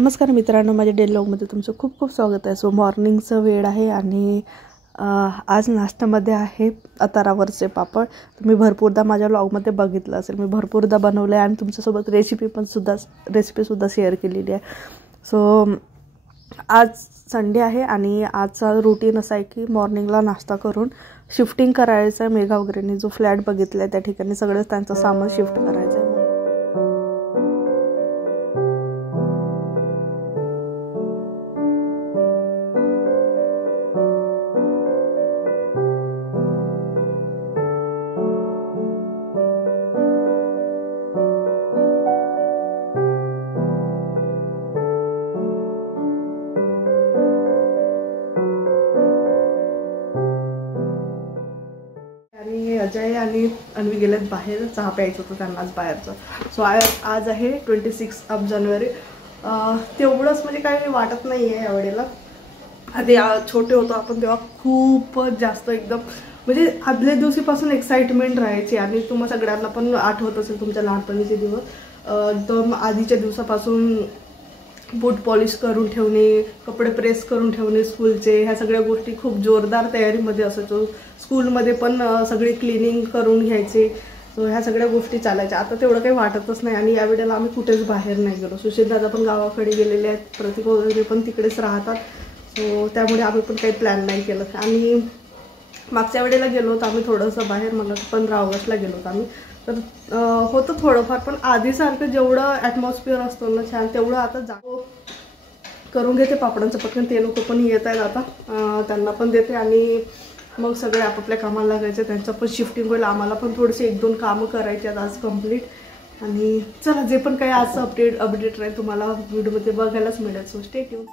नमस्कार मित्रांनो, माझ्या डेली व्लॉगमध्ये तुमचं खूप खूप स्वागत आहे। सो मॉर्निंगचं वेळ आहे आणि आज नाश्त्यामध्ये आहे अतारावरचे पापड। तुम्ही भरपूरदा माझ्या व्लॉगमध्ये बघितलं असेल, मी भरपूरदा बनवले आणि तुमच्यासोबत रेसिपी सुद्धा शेअर केलेली आहे। सो आज संडे आहे आणि आजचा रूटीन असा आहे की मॉर्निंगला नाश्ता करून शिफ्टिंग करायचं आहे। मेघा वगैरेंनी जो फ्लॅट बघितला आहे त्या ठिकाणी सगळं त्यांचं सामान शिफ्ट करायचं आहे। अजय आणि अन्वी गेलेत बाहेर, चहा प्यायचं होतं त्यांनाच बाहेरचं। सो आज आहे 26 जानेवारी। तेवढंच म्हणजे काही वाटत नाही आहे यावेळेला। आधी छोटे होतो आपण तेव्हा खूपच जास्त एकदम म्हणजे आदल्या दिवशीपासून एक्साइटमेंट राहायची आणि तुम्हाला सगळ्यांना पण आठवत असेल तुमच्या लहानपणीचे दिवस। एकदम आधीच्या दिवसापासून बूट पॉलिश करून ठेवणे, कपडे प्रेस करून ठेवणे स्कूलचे, ह्या सगळ्या गोष्टी खूप जोरदार तयारीमध्ये असायचो। स्कूलमध्ये पण सगळी क्लिनिंग करून घ्यायचे। सो ह्या सगळ्या गोष्टी चालायच्या। आता तेवढं काही वाटतच नाही आणि यावेळेला आम्ही कुठेच बाहेर नाही गेलो। सुशील दादा पण गावाकडे गेलेले आहेत, प्रतीक वगैरे पण तिकडेच राहतात। सो त्यामुळे आम्ही पण काही प्लॅन नाही केलं। आणि मागच्या वेळेला गेलो होतो आम्ही थोडंसं बाहेर, मला 15 ऑगस्टला गेलो होतो आम्ही। तर होतं थोडंफार, पण आधीसारखं जेवढं ॲटमॉस्फिअर असतं ना छान, तेवढं आता जागो करून घेते पापडांचं पटकन। ते लोक पण येत आहेत आता, त्यांना पण देते आणि मग सगळे आपापल्या कामाला लागायचे। त्यांचं पण शिफ्टिंग होईल, आम्हाला पण थोडेसे 1-2 कामं करायचे आहेत आज कंप्लीट। आणि चला, जे पण काही आजचं अपडेट राहील तुम्हाला व्हिडिओमध्ये बघायलाच मिळेल। So stay tune.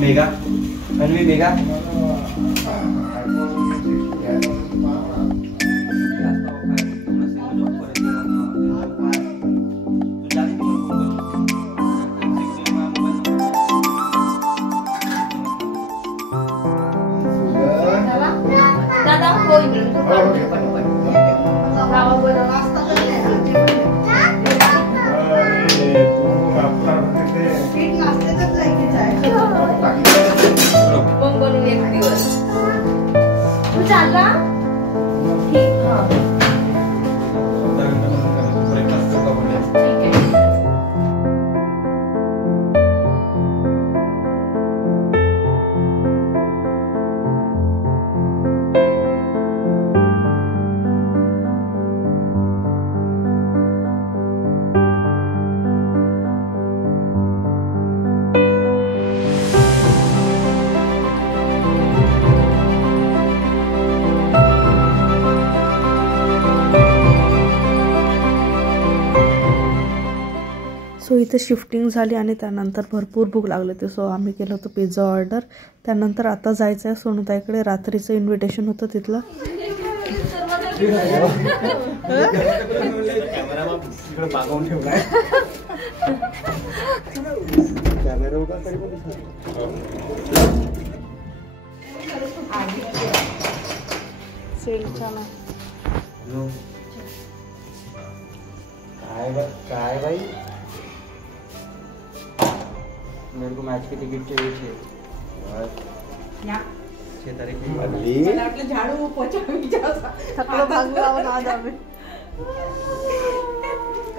Mega Anvi mega so इथे शिफ्टिंग झाली आणि त्यानंतर भरपूर भूक लागली होती। सो आम्ही केलं होतं पिझ्झा ऑर्डर। त्यानंतर आता जायचं आहे सोनूताईकडे, रात्रीचं इन्व्हिटेशन होतं तिथलं। काय भाई, मेरे को मैच की टिकट चाहिए 6 तारीख की। झाड़ू पोछा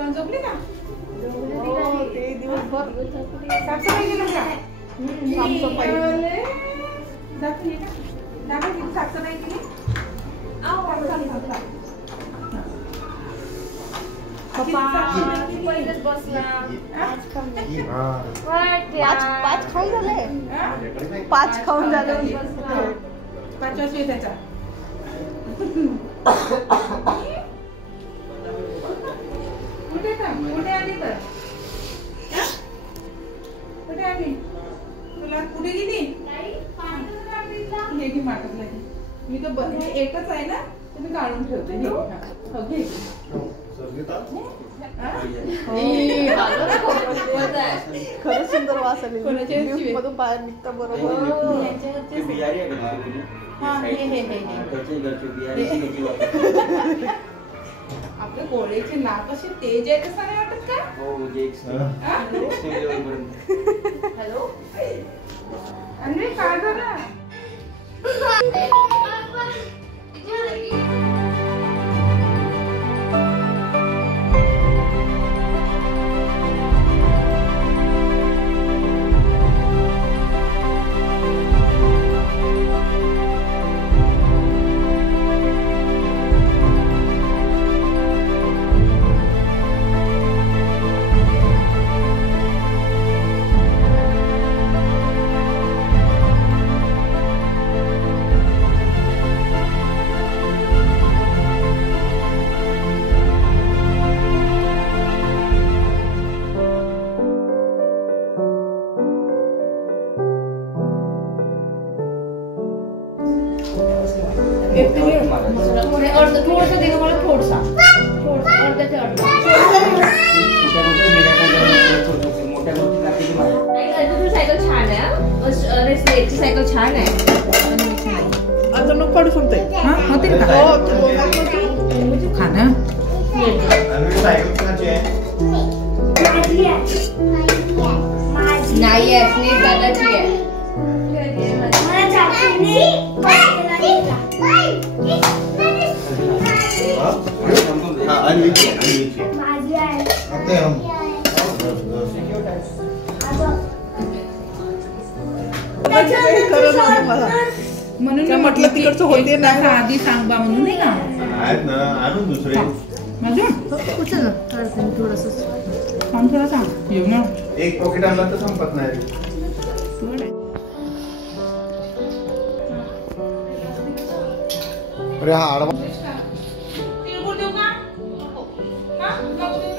झोपली का? हो, ते दिवसभर साफसफाई केलं का? साफसफाई. दाखव किती साफसफाई केली. पहिलेच बसला. पाच खाऊन झाले. 5 खाऊन झाले. 5 वर्ष त्याचा. कुठे आली तर? कुठे आली? तुला कुठे गेली? हे घे माठातलं घे. मी तर बघ एकच आहे ना, तुम्ही काढून ठेवते. हे हो घे. खरंच सुंदर वास आले. कोणाच्या लिफ्ट मधून बाहेर निघता बरोबर. आपल्या गोळ्याचे नाक असे तेज आहे कसं नाही वाटत का? हॅलो अन्वी काय झालं? थोडस दे मला थोडसा अर्धा ते अर्धा. सायकल छान आहे. रेसची सायकल छान आहे. आता नको काढू सांगते. होतील का? हो, तू दोघांमध्ये खाना नाही आहे स्नेक दादाची आहे. खरं नव्हतं मला. म्हणून काय म्हटलं तिकडचं होते नाही. आधी सांग बा म्हणून नाही का? आहेत ना, आणून दुसरे. अजून थोडं सांग. येऊ ना. एक पॉकेट आणला तर संपत नाही. अरे हा आडवा तिळगुळ देऊ का? हा? नको देऊ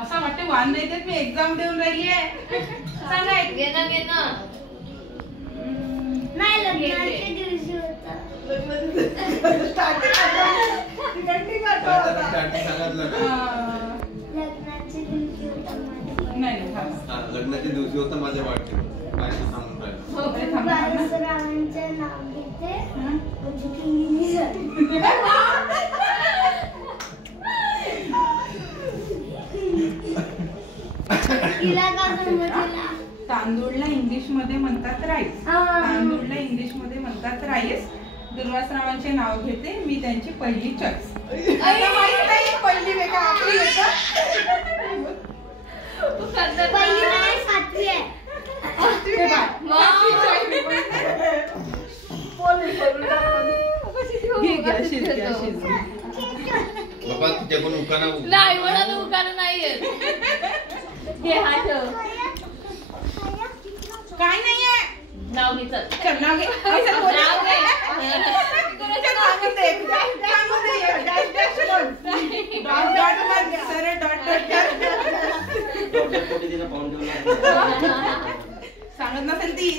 असं वाटते वान नाही देत. मी एक्झाम देऊन राहिली आहे. सांगा एक. घे ना लग्नाच्या दिवशी होतं माझ्या वाटते माझ्या सांगून राहिलं. तांदूळला इंग्लिश मध्ये म्हणतात राईस. तांदूळला इंग्लिश मध्ये म्हणतात राईस. दुर्वासरावांचे नाव घेते मी त्यांची पहिली चॉईस. पहिली वेगळा आपली बाबा तिच्याकडून उकाना नाही मला तर उकाना नाहीये. घे हा ठेव. काय नाहीये. नाव घे चल. चल नाव घे. नाव घे. सांगत नसेल ती.